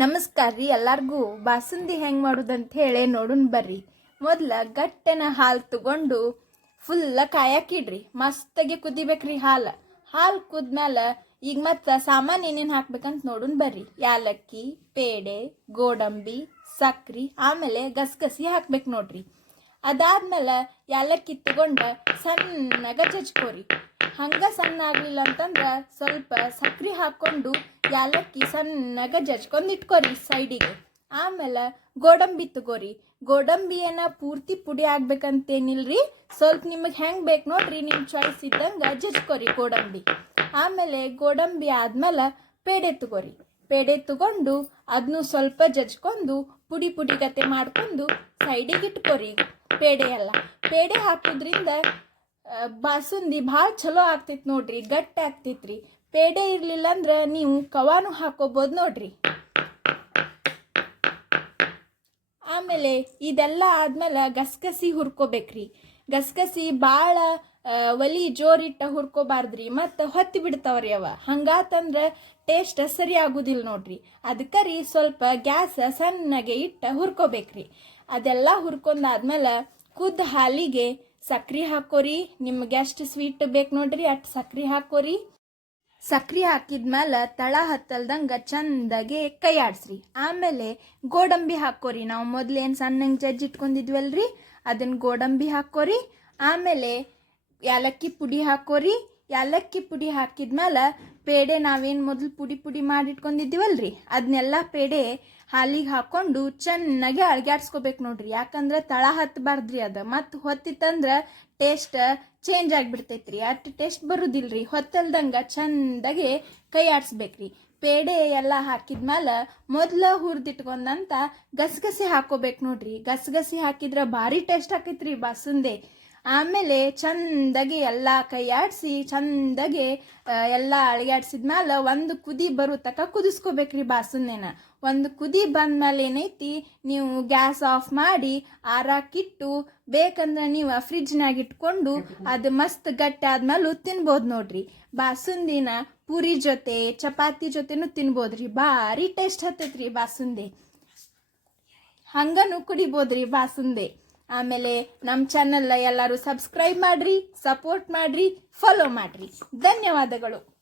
ನಮಸ್ಕಾರ ರೀ, ಎಲ್ಲಾರ್ಗೂ ಬಾಸುಂದಿ ಹೆಂಗೆ ಮಾಡೋದಂತ ಹೇಳಿ ನೋಡುನ್ ಬರ್ರಿ. ಮೊದಲ ಗಟ್ಟೆನ ಹಾಲು ತಗೊಂಡು ಫುಲ್ಲ ಕಾಯಕ್ಕಿಡ್ರಿ ಮಸ್ತಾಗಿ ಕುದಿಬೇಕ್ರಿ ಹಾಲು. ಹಾಲು ಕುದ್ಮೇಲೆ ಈಗ ಮತ್ತೆ ಸಾಮಾನು ಏನೇನು ಹಾಕ್ಬೇಕಂತ ನೋಡುನ್ ಬರ್ರಿ. ಯಾಲಕ್ಕಿ, ಪೇಡೆ, ಗೋಡಂಬಿ, ಸಕ್ರಿ, ಆಮೇಲೆ ಗಸಗಸಿ ಹಾಕ್ಬೇಕು ನೋಡ್ರಿ. ಅದಾದ್ಮೇಲೆ ಯಾಲಕ್ಕಿ ತಗೊಂಡ ಸಣ್ಣಗ ಜಜ್ಕೋರಿ. ಹಂಗ ಸಣ್ಣ ಆಗಲಿಲ್ಲ ಅಂತಂದ್ರ ಸ್ವಲ್ಪ ಸಕ್ರಿ ಹಾಕೊಂಡು ಯಾಲಕ್ಕಿ ಸಣ್ಣಗ ಜಜ್ಕೊಂಡು ಇಟ್ಕೋರಿ ಸೈಡಿಗೆ ಆಮೇಲೆ ಗೋಡಂಬಿ ತಗೋರಿ. ಗೋಡಂಬಿ ಏನ ಪೂರ್ತಿ ಪುಡಿ ಆಗ್ಬೇಕಂತೇನಿಲ್ರಿ? ಸ್ವಲ್ಪ ನಿಮಗೆ ಹೆಂಗ್ ಬೇಕು ನೋಡ್ರಿ ನಿಮ್ಮ ಚಾಯ್ಸ್ ಇದ್ದಂಗ ಜಜ್ಕೋರಿ ಗೋಡಂಬಿ. ಆಮೇಲೆ ಗೋಡಂಬಿ ಆದ್ಮೇಲೆ ಪೇಡೆ ತಗೋರಿ. ಪೇಡೆ ತಗೊಂಡು ಅದನ್ನು ಸ್ವಲ್ಪ ಜಜ್ಕೊಂಡು ಪುಡಿ ಪುಡಿ ಗತೆ ಮಾಡ್ಕೊಂಡು ಸೈಡಿಗೆ ಇಟ್ಕೋರಿ ಪೇಡೆ ಎಲ್ಲ ಪೇಡೆ ಹಾಕೋದ್ರಿಂದ ಬಾಸುಂದಿ ಭಾಳ ಚಲೋ ಆಗ್ತಿತ್ತು ನೋಡ್ರಿ, ಗಟ್ಟಿ ಆಗ್ತಿತ್ರಿ ಪೇಡೆ ಇರಲಿಲ್ಲ ಅಂದ್ರೆ ನೀವು ಕವಾನು ಹಾಕೋಬೋದು ನೋಡ್ರಿ. ಆಮೇಲೆ ಇದೆಲ್ಲ ಆದ್ಮೇಲೆ ಗಸಗಸಿ ಹುರ್ಕೋಬೇಕ್ರಿ. ಗಸಗಸಿ ಭಾಳ ಒಲಿ ಜೋರಿಟ್ಟ ಹುರ್ಕೋಬಾರ್ದ್ರಿ, ಮತ್ತು ಹೊತ್ತಿ ಬಿಡ್ತಾವ್ರಿ ಅವ. ಹಂಗಾತಂದ್ರೆ ಟೇಸ್ಟ್ ಸರಿ ಆಗುದಿಲ್ಲ ನೋಡ್ರಿ. ಅದಕ್ಕೆ ರೀ ಸ್ವಲ್ಪ ಗ್ಯಾಸ್ ಸಣ್ಣಗೆ ಇಟ್ಟ ಹುರ್ಕೋಬೇಕ್ರಿ. ಅದೆಲ್ಲ ಹುರ್ಕೊಂಡಾದ್ಮೇಲೆ ಕುದ್ದ ಹಾಲಿಗೆ ಸಕ್ರೆ ಹಾಕೋರಿ. ನಿಮ್ಗೆ ಎಷ್ಟು ಸ್ವೀಟ್ ಬೇಕು ನೋಡ್ರಿ, ಅಷ್ಟು ಸಕ್ರೆ ಹಾಕೋರಿ. ಸಕ್ರೆ ಹಾಕಿದ್ಮೇಲೆ ತಳ ಹತ್ತಲ್ದಂಗ ಚಂದಗೆ ಕೈ ಆಡ್ಸ್ರಿ ಆಮೇಲೆ ಗೋಡಂಬಿ ಹಾಕೋರಿ. ನಾವು ಮೊದಲೇನು ಸಣ್ಣಂಗೆ ಜಜ್ಜಿ ಇಟ್ಕೊಂಡಿದ್ವಲ್ರಿ ಅದನ್ನು ಗೋಡಂಬಿ ಹಾಕೋರಿ. ಆಮೇಲೆ ಏಲಕ್ಕಿ ಪುಡಿ ಹಾಕೋರಿ. ಯಾಲಕ್ಕಿ ಪುಡಿ ಹಾಕಿದ್ಮೇಲೆ ಪೇಡೆ ನಾವೇನು ಮೊದಲು ಪುಡಿ ಪುಡಿ ಮಾಡಿ ಇಟ್ಕೊಂಡಿದ್ದೀವಲ್ರಿ ಅದನ್ನೆಲ್ಲ ಪೇಡೆ ಹಾಲಿಗೆ ಹಾಕ್ಕೊಂಡು ಚೆನ್ನಾಗಿ ಅಳ್ಗ್ಯಾಡ್ಸ್ಕೊಬೇಕು ನೋಡ್ರಿ. ಯಾಕಂದ್ರೆ ತಳ ಹತ್ತಬಾರ್ದ್ರಿ ಅದು. ಮತ್ತು ಹೊತ್ತಿತ್ತಂದ್ರೆ ಟೇಸ್ಟ್ ಚೇಂಜ್ ಆಗಿಬಿಡ್ತೈತ್ರಿ. ಅಷ್ಟು ಟೇಸ್ಟ್ ಬರುದಿಲ್ರಿ. ಹೊತ್ತಲ್ದಂಗೆ ಚಂದಾಗಿ ಕೈ ಆಡಿಸ್ಬೇಕ್ರಿ. ಪೇಡೆ ಎಲ್ಲ ಹಾಕಿದ್ಮೇಲೆ ಮೊದಲು ಹುರಿದಿಟ್ಕೊಂಡಂತ ಗಸಗಸೆ ಹಾಕೋಬೇಕು ನೋಡ್ರಿ. ಗಸಗಸೆ ಹಾಕಿದ್ರೆ ಭಾರಿ ಟೇಸ್ಟ್ ಹಾಕೈತ್ರಿ ಬಾಸುಂದೆ. ಆಮೇಲೆ ಚಂದಾಗಿ ಎಲ್ಲ ಕೈ ಚಂದಗೆ ಎಲ್ಲ ಅಳಿಗಾಡ್ಸಿದ್ಮೇಲೆ ಒಂದು ಕುದಿ ಬರೋ ತಕ ಕುದಿಸ್ಕೋಬೇಕ್ರಿ ಬಾಸುನೇನ ಒಂದು ಕುದಿ ಬಂದ್ಮೇಲೆ ಏನೈತಿ, ನೀವು ಗ್ಯಾಸ್ ಆಫ್ ಮಾಡಿ ಆರಾಕಿಟ್ಟು, ಬೇಕಂದ್ರೆ ನೀವು ಫ್ರಿಜ್ನಾಗ ಇಟ್ಕೊಂಡು ಅದು ಮಸ್ತ್ ಗಟ್ಟಿ ಆದ್ಮೇಲೆ ತಿನ್ಬೋದು ನೋಡ್ರಿ. ಬಾಸುಂದಿನ ಪೂರಿ ಜೊತೆ, ಚಪಾತಿ ಜೊತೆನೂ ತಿನ್ಬೋದ್ರಿ. ಭಾರಿ ಟೇಸ್ಟ್ ಹತ್ತೈತ್ರಿ ಬಾಸುಂದೆ ಹಂಗನು ಕುಡಿಬೋದ್ರಿ ಬಾಸುಂದೆ ಆಮೇಲೆ ನಮ್ಮ ಚಾನಲ್ನ ಎಲ್ಲರೂ ಸಬ್ಸ್ಕ್ರೈಬ್ ಮಾಡ್ರಿ ಸಪೋರ್ಟ್ ಮಾಡ್ರಿ ಫಾಲೋ ಮಾಡ್ರಿ. ಧನ್ಯವಾದಗಳು.